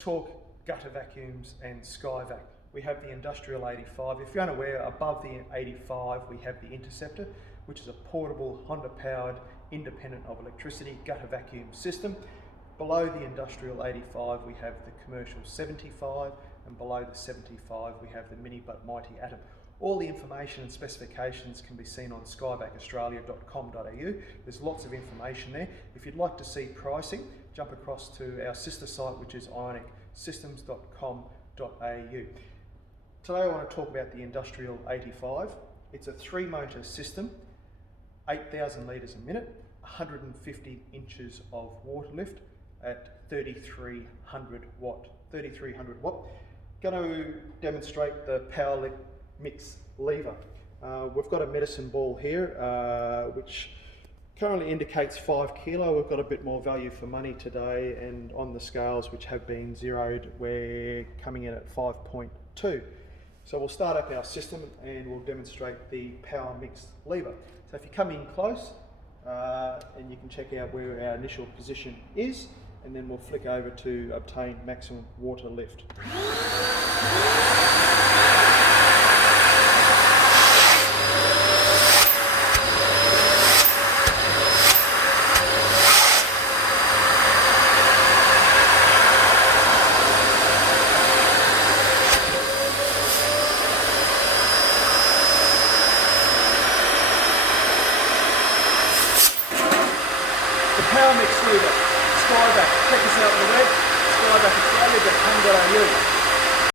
Talk gutter vacuums and SkyVac. We have the Industrial 85. If you're unaware, above the 85 we have the Interceptor, which is a portable Honda powered, independent of electricity gutter vacuum system. Below the Industrial 85 we have the Commercial 75, and below the 75 we have the Mini but Mighty Atom. All the information and specifications can be seen on skybacaustralia.com.au. There's lots of information there. If you'd like to see pricing, jump across to our sister site, which is ionicsystems.com.au. Today I want to talk about the Industrial 85. It's a 3-motor system, 8,000 litres a minute, 150 inches of water lift at 3300 watt. Going to demonstrate the power mix lever. We've got a medicine ball here, which currently indicates 5 kilo. We've got a bit more value for money today, and on the scales which have been zeroed, we're coming in at 5.2. So we'll start up our system and we'll demonstrate the power mix lever. So if you come in close, and you can check out where our initial position is, and then we'll flick over to obtain maximum water lift. Power mix lever, SkyVac. Check us out on the web, skybacaustralia.com.au.